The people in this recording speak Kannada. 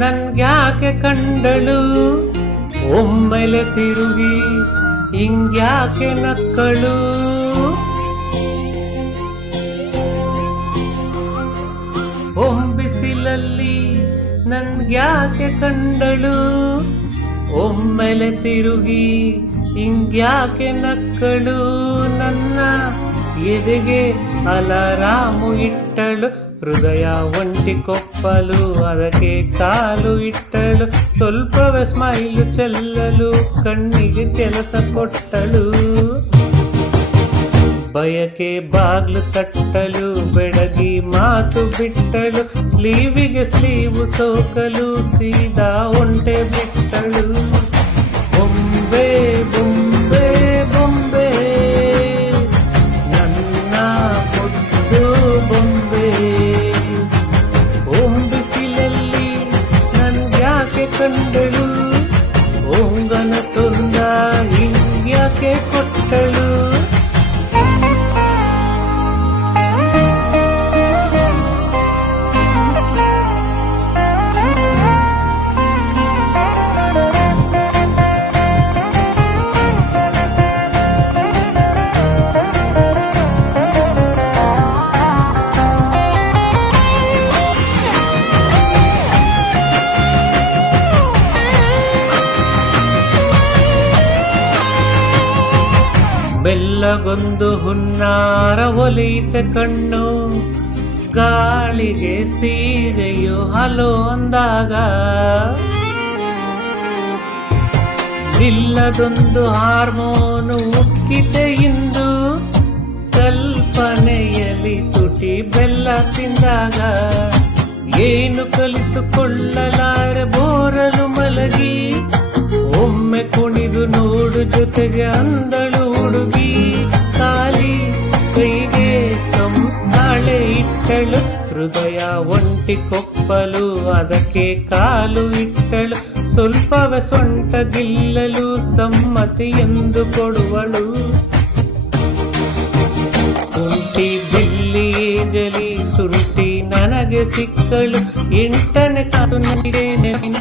ನನ್ಗ್ಯಾಕೆ ಕಂಡಳು ಒಮ್ಮೆಲೆ ತಿರುಗಿ ಹಿಂಗ್ಯಾಕೆ ನಕ್ಕಳು. ಬಿಸಿಲಲ್ಲಿ ನನ್ಗ್ಯಾಕೆ ಕಂಡಳು ಒಮ್ಮೆಲೆ ತಿರುಗಿ ಹಿಂಗ್ಯಾಕೆ ನಕ್ಕಳು. ನನ್ನ ಎದೆಗೆ ಅಲಾರಾಮು ಇಟ್ಟಳು, ಹೃದಯ ಒಂಟಿ ಕೊಪ್ಪಲು ಅದಕ್ಕೆ ಕಾಲು ಇಟ್ಟಳು. ಸ್ವಲ್ಪವೇ ಸ್ಮೈಲು ಚೆಲ್ಲಲು ಕಣ್ಣಿಗೆ ಕೆಲಸ ಕೊಟ್ಟಳು. ಬಯಕೆ ಬಾಗ್ಲು ತಟ್ಟಲು ಬೆಡಗಿ ಮಾತು ಬಿಟ್ಟಳು. ಸ್ಲೀವಿಗೆ ಸ್ಲೀವು ಸೋಕಲು ಸೀದಾ ಒಂಟೆ ಬಿಟ್ಟಳು. ಬೊಂಬೆ ಬೊಂಬೆ ಬೊಂಬೆ ನನ್ನ ಮುದ್ದು ಬೊಂಬೆ. ಬಿಸಿಲಲ್ಲಿ ನನ್ಗ್ಯಾಕೆ ಕಂಡಳು ಓಂಗನ ತುಂಡ ಹಿಂಗ್ಯಾಕೆ ಕೊಟ್ಟಳು. ಬೆಲ್ಲಗೊಂದು ಹುನ್ನಾರ ಒಲಿಯಿತೆ ಕಣ್ಣು, ಗಾಳಿಗೆ ಸೀರೆಯು ಹಲೋ ಅಂದಾಗ. ಇಲ್ಲದೊಂದು ಹಾರ್ಮೋನು ಉಕ್ಕಿತೆ ಇಂದು, ಕಲ್ಪನೆಯಲ್ಲಿ ತುಟಿ ಬೆಲ್ಲ ತಿಂದಾಗ. ಏನು ಕಲಿತುಕೊಳ್ಳಲಾರೆ ಬೋರಲು ಮಲಗಿ, ಒಮ್ಮೆ ಕುಣಿದು ನೋಡು ಜೊತೆಗೆ ಅಂದಳು ಹುಡುಗಿ. ಕಾಲಿ ಕೈಗೆ ಕಂಸಾಳೆ ಇಟ್ಟಳು, ಹೃದಯ ಒಂಟಿ ಕೊಪ್ಪಲು ಅದಕ್ಕೆ ಕಾಲು ಇಟ್ಟಳು. ಸ್ವಲ್ಪವೇ ಸೊಂಟ ಗಿಲ್ಲಲು ಸಮ್ಮತಿ ಎಂದು ಕೊಡುವಳು. ತುಂಟಿ ಬಿಲ್ಲಿ ಜಲಿ ತುಂಟಿ ನನಗೆ ಸಿಕ್ಕಳು, 8ನೇ ಕ್ಲಾಸು ನನಗೆ ನೆನಪಿನ